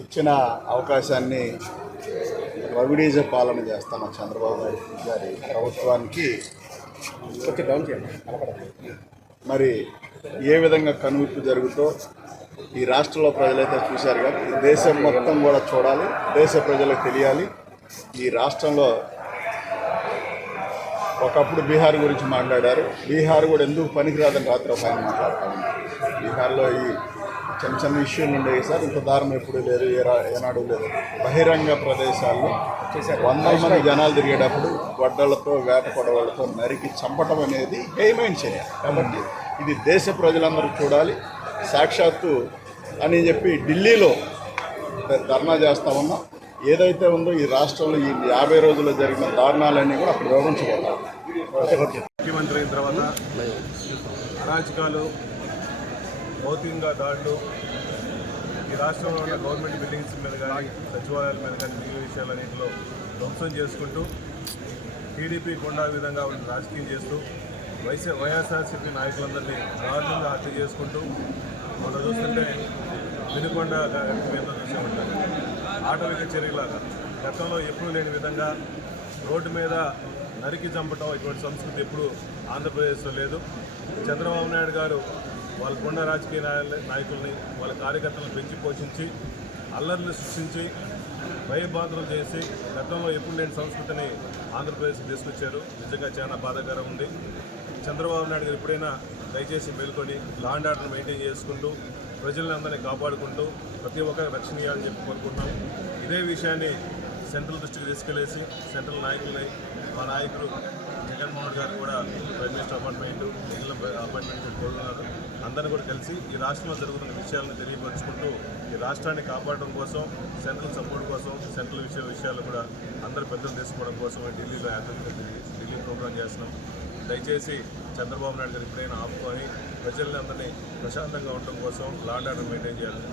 ఇచ్చిన అవకాశాన్ని రవిడీజ పాలన చేస్తున్న చంద్రబాబు నాయుడు గారి ప్రభుత్వానికి మరి ఏ విధంగా కనువిప్పు జరుగుతో ఈ రాష్ట్రంలో ప్రజలైతే చూశారు కానీ దేశం మొత్తం కూడా చూడాలి, దేశ ప్రజలకు తెలియాలి. ఈ రాష్ట్రంలో ఒకప్పుడు బీహార్ గురించి మాట్లాడారు, బీహార్ కూడా ఎందుకు పనికిరాదని రాత్రి ఒక ఆయన మాట్లాడుతూ ఉన్నారు. బీహార్లో ఈ చిన్న చిన్న ఇష్యూలు ఉండేవి సార్, ఇంత దారుణం ఎప్పుడూ లేదు, ఏనాడు లేదు. బహిరంగ ప్రదేశాల్లో 100 మంది జనాలు తిరిగేటప్పుడు గొడ్డలతో వేట కొడవలతో నరికి చంపటం అనేది హేయమైన చర్య. కాబట్టి ఇది దేశ ప్రజలందరూ చూడాలి. సాక్షాత్తు అని చెప్పి ఢిల్లీలో ధర్నా చేస్తూ ఉన్నాం. ఏదైతే ఉందో ఈ రాష్ట్రంలో ఈ 50 రోజుల్లో జరిగిన దారుణాలన్నీ కూడా అక్కడ వివరించబోతాం. ముఖ్యమంత్రి అయిన తర్వాత అరాచకాలు, భౌతికంగా దాడులు, ఈ రాష్ట్రంలో ఉన్న గవర్నమెంట్ బిల్డింగ్స్ మీద కానీ సచివాలయాల మీద కానీ మిగిలిన విషయాలన్నింటిలో ధ్వంసం చేసుకుంటూ టీడీపీ కొండా విధంగా రాజకీయం చేస్తూ వైఎస్ఆర్సీపీ నాయకులందరినీ దారుణంగా హత్య చేసుకుంటూ మనం చూస్తుంటే వినుకొండ మీద చూసే ఉంటారు. ఆటవిక చర్యలాగా గతంలో ఎప్పుడూ లేని విధంగా రోడ్డు మీద నరికి చంపటం ఇటువంటి సంస్కృతి ఎప్పుడు ఆంధ్రప్రదేశ్లో లేదు. చంద్రబాబు నాయుడు గారు వాళ్ళ కొండ రాజకీయ నాయకుల్ని, వాళ్ళ కార్యకర్తలను పెంచి పోషించి అల్లర్లు సృష్టించి భయబాంధులు చేసి గతంలో ఎప్పుడు లేని సంస్కృతిని ఆంధ్రప్రదేశ్కి తీసుకొచ్చారు. నిజంగా చాలా బాధాకరం ఉంది. చంద్రబాబు నాయుడు గారు ఎప్పుడైనా దయచేసి మేల్కొని లా అండ్ ఆర్డర్ మెయింటైన్ చేసుకుంటూ ప్రజలందరినీ అందరినీ కాపాడుకుంటూ ప్రతి ఒక్కరు రక్షణ ఇవ్వాలని చెప్పి కోరుకుంటున్నాం. ఇదే విషయాన్ని సెంట్రల్ దృష్టికి తీసుకెళ్లేసి సెంట్రల్ నాయకుల్ని, మా నాయకులు జగన్మోహన్ గారు కూడా ప్రైమ్ మినిస్టర్ అపాయింట్మెంట్, అపాయింట్మెంట్ కోరుతున్నారు. అందరినీ కూడా కలిసి ఈ రాష్ట్రంలో జరుగుతున్న విషయాలను తెలియపరుచుకుంటూ ఈ రాష్ట్రాన్ని కాపాడడం కోసం, సెంట్రల్ సపోర్ట్ కోసం, సెంట్రల్ విషయాలు కూడా అందరూ పెద్దలు తీసుకోవడం కోసం ఢిల్లీలో ఢిల్లీ ప్రోగ్రాం చేస్తున్నాం. దయచేసి చంద్రబాబు నాయుడు గారు ఎప్పుడైనా ఆపుకొని ప్రజలందరినీ ప్రశాంతంగా ఉండడం కోసం లా అండ్ ఆర్డర్ మెయింటైన్ చేయాలని